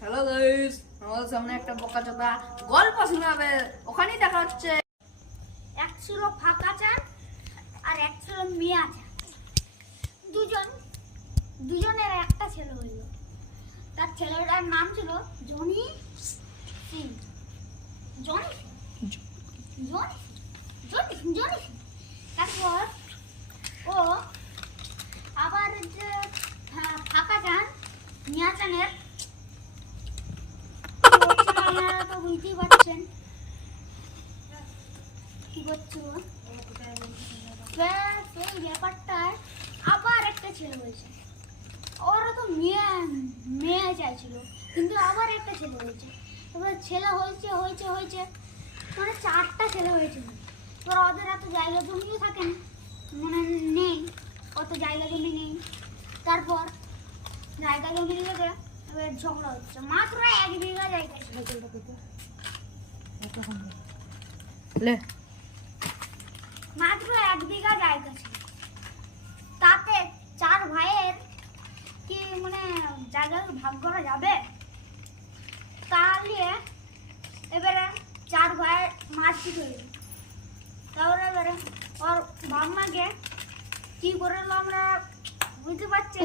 Hello guys, আমাদের সামনে একটা বোকাচোদা গল্প শোনাবে, ওখানেই দেখা হচ্ছে। এক ছিল ফাঁকা চান আর এক ছিল মিয়া চান। দুজনের একটা ছেলে হইল। তার ছেলেটার নাম ছিল Johnny Singh. Johnny Johnny Johnny Johnny তারপর ও আবার যে ফাঁকা চান মিয়া চানের, আপনারা তো বুঝতেই পারছেন কি করছো। সেই ব্যাপারটায় আবার একটা ছেলে হয়েছে। ওরা তো মেয়ে চাইছিল, কিন্তু আবার একটা ছেলে হয়েছে। এবার ছেলে হয়েছে হয়েছে হয়েছে মানে 4টা ছেলে হয়েছে। এবার ওদের এত জায়গা জমিও থাকে না, মানে নেই, অত জায়গা জমি নেই। তারপর জায়গা জমি লেগে এবার ঝগড়া হচ্ছে। মাত্র 1 বিঘা জায়গা ছিল। মাত্র 1 বিঘা জায়গা ছিল, তাতে 4 ভাইয়ের কি মানে জায়গা ভাগ করা যাবে? তাহলে এবারে 4 ভাই মারপিট হইল। তারপরে এবারে ওর বাবা মাকে কি করলো আমরা বুঝতে পারছি।